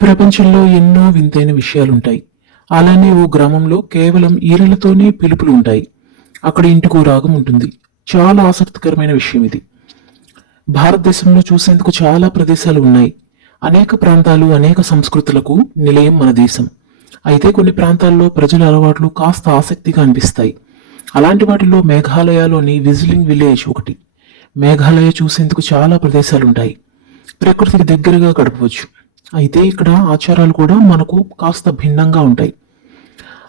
ప్రపంచంలో ఎన్నో వింతైన విషయాలుంటాయి. అలానే ఓ గ్రామంలో కేవలం ఈరలతోనే పిలుపులు ఉంటాయి అక్కడ ఇంటికో రాగం ఉంటుంది. చాలా ఆసక్తికరమైన విషయం ఇది భారతదేశంలో చూసేందుకు చాలా ప్రదేశాలు ఉన్నాయి అనేక ప్రాంతాలు అనేక సంస్కృతులకు నిలయం మన దేశం. అయితే కొన్ని ప్రాంతాల్లో ప్రజల అలవాట్లు కాస్త ఆసక్తిగా అనిపిస్తాయి. అలాంటి వాటిలో మేఘాలయలోని విజిలింగ్ విలేజ్ ఒకటి. మేఘాలయ చూసేందుకు చాలా ప్రదేశాలు ఉంటాయి ప్రకృతికి దగ్గరగా గడపవచ్చు. అయితే ఇక్కడ ఆచారాలు కూడా మనకు కాస్త భిన్నంగా ఉంటాయి.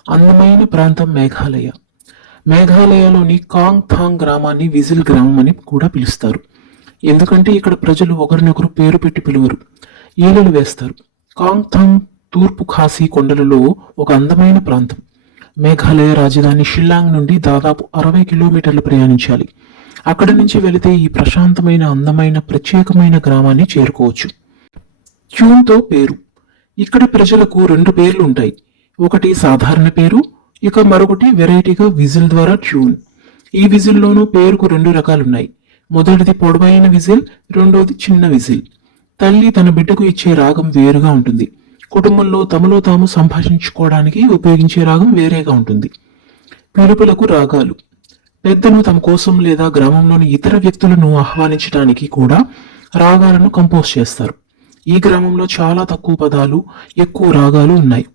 అందమైన ప్రాంతం మేఘాలయ. మేఘాలయలోని కాంగ్ థాంగ్ గ్రామాన్ని విజిల్ గ్రామం అని కూడా పిలుస్తారు. ఎందుకంటే ఇక్కడ ప్రజలు ఒకరినొకరు పేరు పెట్టి పిలువరు. ఈలలు వేస్తారు. కాంగ్ థాంగ్ తూర్పు ఖాసీ కొండలలో ఒక అందమైన ప్రాంతం. మేఘాలయ రాజధాని షిల్లాంగ్ నుండి దాదాపు అరవై కిలోమీటర్లు ప్రయాణించాలి. అక్కడి నుంచి వెళితే ఈ ప్రశాంతమైన అందమైన ప్రత్యేకమైన గ్రామాన్ని చేరుకోవచ్చు. ట్యూన్తో పేరు. ఇక్కడి ప్రజలకు రెండు పేర్లు ఉంటాయి. ఒకటి సాధారణ పేరు ఇక మరొకటి వెరైటీగా విజిల్ ద్వారా ట్యూన్. ఈ విజిల్లోనూ పేరుకు రెండు రకాలున్నాయి. మొదటిది పొడవైన విజిల్ రెండోది చిన్న విజిల్. తల్లి తన బిడ్డకు ఇచ్చే రాగం వేరుగా ఉంటుంది. కుటుంబంలో తమలో తాము సంభాషించుకోవడానికి ఉపయోగించే రాగం వేరేగా ఉంటుంది. పిలుపులకు రాగాలు. పెద్దలు తమ కోసం లేదా గ్రామంలోని ఇతర వ్యక్తులను ఆహ్వానించడానికి కూడా రాగాలను కంపోజ్ చేస్తారు. ఈ గ్రామంలో చాలా తక్కువ పదాలు ఎక్కువ రాగాలు ఉన్నాయి.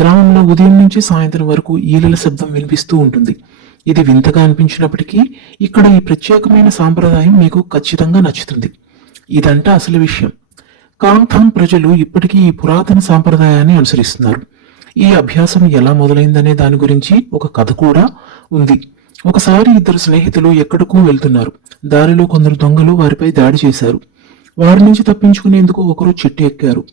గ్రామంలో ఉదయం నుంచి సాయంత్రం వరకు ఈలల శబ్దం వినిపిస్తూ ఉంటుంది. ఇది వింతగా అనిపించినప్పటికీ ఇక్కడ ఈ ప్రత్యేకమైన సాంప్రదాయం మీకు ఖచ్చితంగా నచ్చుతుంది. ఇదంట అసలు విషయం. కాంగ్థాన్ ప్రజలు ఇప్పటికీ ఈ పురాతన సాంప్రదాయాన్ని అనుసరిస్తున్నారు. ఈ అభ్యాసం ఎలా మొదలైందనే దాని గురించి ఒక కథ కూడా ఉంది. ఒకసారి ఇద్దరు స్నేహితులు ఎక్కడికో వెళ్తున్నారు. దారిలో కొందరు దొంగలు వారిపై దాడి చేశారు. వారి నుంచి తప్పించుకునేందుకు ఒకరు చెట్టు ఎక్కారు.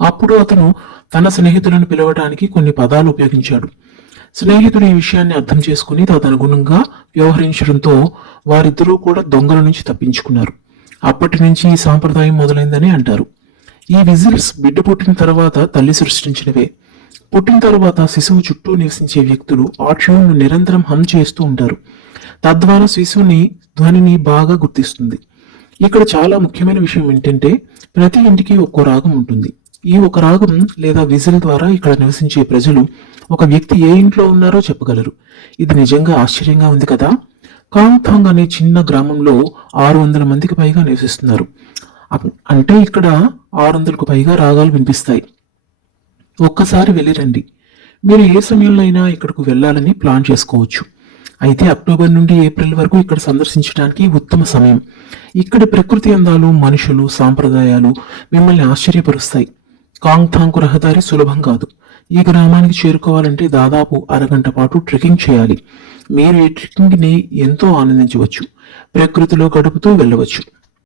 అప్పుడు అతను తన స్నేహితులను పిలవడానికి కొన్ని పదాలు ఉపయోగించాడు. స్నేహితుడు ఈ విషయాన్ని అర్థం చేసుకుని తదనుగుణంగా వ్యవహరించడంతో వారిద్దరూ కూడా దొంగల నుంచి తప్పించుకున్నారు. అప్పటి నుంచి ఈ సాంప్రదాయం మొదలైందని అంటారు. ఈ విజిల్స్ బిడ్డ పుట్టిన తర్వాత తల్లి సృష్టించినవే. పుట్టిన తర్వాత శిశువు చుట్టూ నివసించే వ్యక్తులు ఆ ట్యూన్ను నిరంతరం హమ్ చేస్తూ ఉంటారు. తద్వారా శిశువుని ధ్వనిని బాగా గుర్తిస్తుంది. ఇక్కడ చాలా ముఖ్యమైన విషయం ఏంటంటే ప్రతి ఇంటికి ఒక్కో రాగం ఉంటుంది. ఈ ఒక రాగం లేదా విజిల్ ద్వారా ఇక్కడ నివసించే ప్రజలు ఒక వ్యక్తి ఏ ఇంట్లో ఉన్నారో చెప్పగలరు. ఇది నిజంగా ఆశ్చర్యంగా ఉంది కదా? కాంగ్థాంగ్ అనే చిన్న గ్రామంలో ఆరు వందల మందికి పైగా నివసిస్తున్నారు. అంటే ఇక్కడ ఆరు వందలకు పైగా రాగాలు వినిపిస్తాయి. ఒక్కసారి వెళ్ళిరండి మీరు ఏ సమయంలో అయినా ఇక్కడకు వెళ్ళాలని ప్లాన్ చేసుకోవచ్చు. అయితే అక్టోబర్ నుండి ఏప్రిల్ వరకు ఇక్కడ సందర్శించడానికి ఉత్తమ సమయం. ఇక్కడి ప్రకృతి అందాలు మనుషులు సాంప్రదాయాలు మిమ్మల్ని ఆశ్చర్యపరుస్తాయి. కాంగ్థాంకు రహదారి సులభం కాదు. ఈ గ్రామానికి చేరుకోవాలంటే దాదాపు అరగంట పాటు ట్రెక్కింగ్ చేయాలి. మీరు ఈ ట్రెక్కింగ్ని ఎంతో ఆనందించవచ్చు. ప్రకృతిలో గడుపుతూ వెళ్ళవచ్చు.